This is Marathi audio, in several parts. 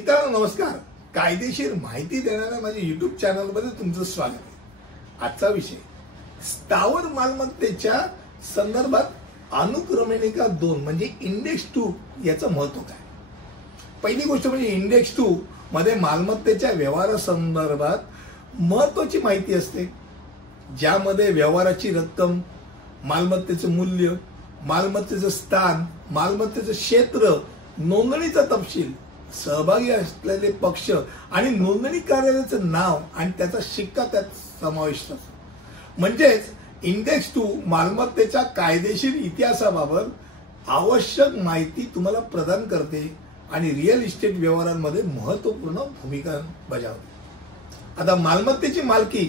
मित्रांनो नमस्कार. कायदेशीर माहिती देणाऱ्या माझ्या YouTube चॅनलमध्ये तुमचं स्वागत आहे. आजचा विषय स्थावर मालमत्तेच्या संदर्भात अनुक्रमणिका 2 म्हणजे इंडेक्स 2 याचं महत्व काय. पहिली गोष्ट म्हणजे इंडेक्स 2 मध्ये मालमत्तेच्या व्यवहारासंदर्भात महत्त्वाची माहिती असते, ज्यामध्ये व्यवहाराची रक्कम, मालमत्तेचं मूल्य, मालमत्तेचं स्थान, मालमत्तेचं क्षेत्र, नोंदणीचा तपशील, सहभागी असलेले पक्ष आणि नोंदणी कार्यालयाचं नाव आणि त्याचा शिक्का त्यात समाविष्ट असतो. म्हणजेच इंडेक्स 2 मालमत्तेच्या कायदेशीर इतिहासाबाबत आवश्यक माहिती तुम्हाला प्रदान करते आणि रिअल इस्टेट व्यवहारांमध्ये महत्त्वपूर्ण भूमिका बजावते. आता मालमत्तेची मालकी,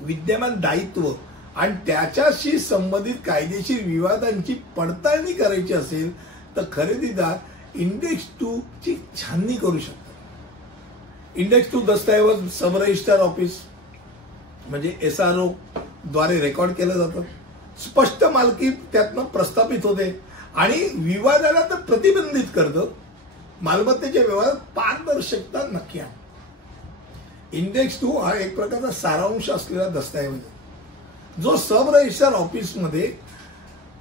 विद्यमान दायित्व आणि त्याच्याशी संबंधित कायदेशीर विवादांची पडताळणी करायची असेल तर खरेदीदार इंडेक्स 2 ची छाननी करू शकतात. इंडेक्स 2 दस्तऐवज सब रजिस्ट्रार ऑफिस म्हणजे SRO द्वारे रेकॉर्ड केलं जातं. स्पष्ट मालकी त्यातनं प्रस्थापित होते आणि विवादाला तर प्रतिबंधित करतं. मालमत्तेच्या व्यवहारात पारदर्शकता नक्की आहे. इंडेक्स 2 हा एक प्रकारचा सारांश असलेला दस्तऐवज आहे, जो सब रजिस्ट्रार ऑफिसमध्ये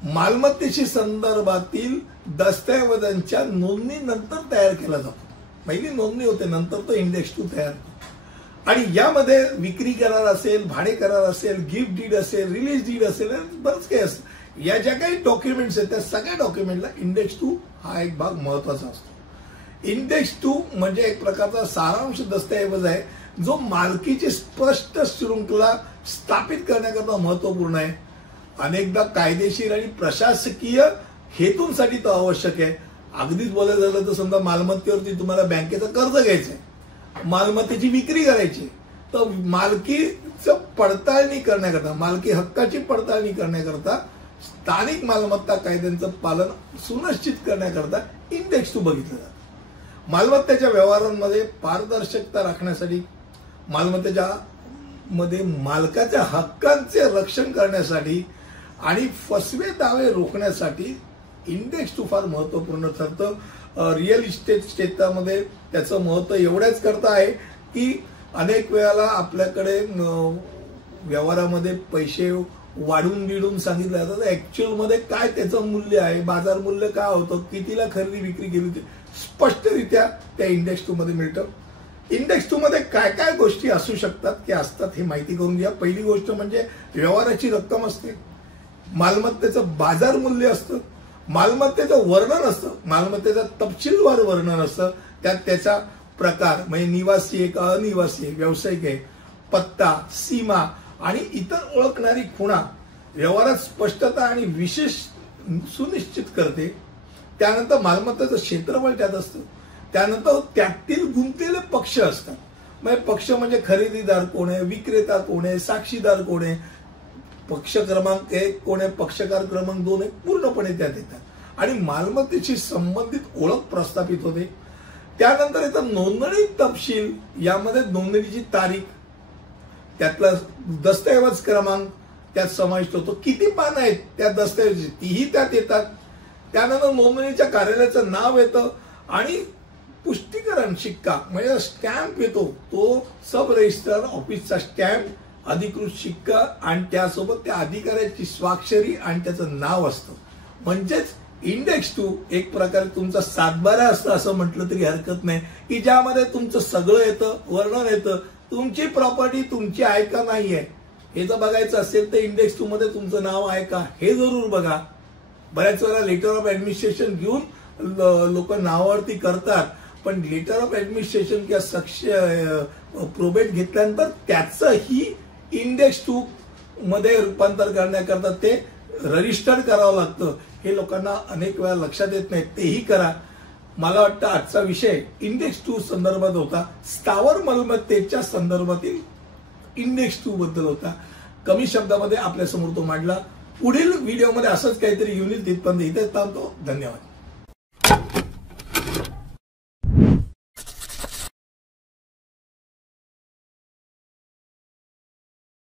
मालमत्तेशी संदर्भातील दस्तऐवजांच्या नोंदणीनंतर तयार केला जातो. पहिली नोंदणी होते, नंतर तो इंडेक्स 2 तयार होतो. आणि यामध्ये विक्री करार असेल, भाडे करार असेल, गिफ्ट डीड असेल, रिलीज डीड असेल, बरंच काही असतं. या ज्या काही डॉक्युमेंट्स आहेत त्या सगळ्या डॉक्युमेंटला इंडेक्स 2 हा एक भाग महत्वाचा असतो. इंडेक्स 2 म्हणजे एक प्रकारचा सारांश दस्तऐवज आहे, जो मालकीची स्पष्ट शृंखला स्थापित करण्याकरता महत्वपूर्ण आहे. अनेकदा कायदेशीर आणि प्रशासकीय हेतूंसाठी तो आवश्यक आहे. अगदीच बोलायचं झालं तर समजा मालमत्तेवरती तुम्हाला बँकेचं कर्ज घ्यायचंय, मालमत्तेची विक्री करायची, तर मालकीचं पडताळणी करण्याकरता, मालकी हक्काची पडताळणी करण्याकरता स्थानिक मालमत्ता कायद्यांचं पालन सुनिश्चित करण्याकरता इंडेक्स 2 बघितलं जातं. मालमत्तेच्या व्यवहारांमध्ये पारदर्शकता राखण्यासाठी, मालमत्तेच्या मध्ये मालकाच्या हक्कांचे रक्षण करण्यासाठी आणि फसवे दावे रोखण्यासाठी इंडेक्स 2 फार महत्वपूर्ण ठरतं. रिअल इस्टेट क्षेत्रामध्ये त्याचं महत्व एवढ्याच करता आहे की अनेक वेळेला आपल्याकडे व्यवहारामध्ये पैसे वाढून बिडून सांगितलं जातं, ऍक्च्युअल मध्ये काय त्याचं मूल्य आहे, बाजार मूल्य काय होतं, कितीला खरेदी विक्री केली होती, स्पष्टरित्या त्या इंडेक्स 2 मध्ये मिळतं. इंडेक्स 2 मध्ये काय काय गोष्टी असू शकतात की असतात हे माहिती करून घ्या. पहिली गोष्ट म्हणजे व्यवहाराची रक्कम असते, मालमत्तेचं बाजार मूल्य असतं, मालमत्तेचं वर्णन असतं, मालमत्तेचं तपशीलवार वर्णन असतं, त्यात त्याचा प्रकार म्हणजे निवासी आहे का अनिवासी आहे, व्यावसायिक आहे, पत्ता, सीमा आणि इतर ओळखणारी खुणा व्यवहारात स्पष्टता आणि विशेष सुनिश्चित करते. त्यानंतर मालमत्तेचं क्षेत्रफळ त्यात असतं. त्यानंतर त्यातील गुंतलेले पक्ष असतात. म्हणजे पक्ष म्हणजे खरेदीदार कोण आहे, विक्रेता कोण आहे, साक्षीदार कोण आहे, पक्ष क्रमांक 1 कोण आहे, पक्षकार क्रमांक 2 आहे, पूर्णपणे त्यात येतात आणि मालमत्तेशी संबंधित ओळख प्रस्थापित होते. त्यानंतर येतं नोंदणी तपशील. यामध्ये नोंदणीची तारीख, त्यातला दस्तऐवज क्रमांक त्यात समाविष्ट होतो, किती पानं आहेत त्या दस्तऐवज तीही त्यात येतात. त्यानंतर नोंदणीच्या कार्यालयाचं नाव येतं आणि पुष्टीकरण शिक्का म्हणजे स्टॅम्प येतो, तो सब रजिस्ट्रार ऑफिसचा स्टॅम्प, अधिकृत शिक्का आणि त्यासोबत त्या अधिकाऱ्याची स्वाक्षरी आणि त्याचं नाव असतं. म्हणजेच इंडेक्स 2 एक प्रकारे तुमचा सातबारा असतं असं म्हटलं तरी हरकत नाही, की ज्यामध्ये तुमचं सगळं येतं, वर्णन येतं. तुमची प्रॉपर्टी तुमची आहे का नाही आहे हे जर बघायचं असेल तर इंडेक्स 2 मध्ये तुमचं नाव आहे का हे जरूर बघा. बऱ्याच वेळा लेटर ऑफ ऍडमिनिस्ट्रेशन घेऊन लोक नावावरती करतात, पण लेटर ऑफ ऍडमिनिस्ट्रेशन किंवा प्रोबेट घेतल्यानंतर त्याचंही इंडेक्स 2 मध्ये रूपांतर करण्याकरता ते रजिस्टर्ड करावं लागतं. हे लोकांना अनेक वेळा लक्षात येत नाही, तेही करा. मला वाटतं आजचा विषय इंडेक्स 2 संदर्भात होता, स्थावर मालमत्तेच्या संदर्भातील इंडेक्स 2 बद्दल होता. कमी शब्दामध्ये आपल्या समोर तो मांडला. पुढील व्हिडिओमध्ये असंच काहीतरी घेऊन येईल. तिथपर्यंत इथेच थांबतो. धन्यवाद.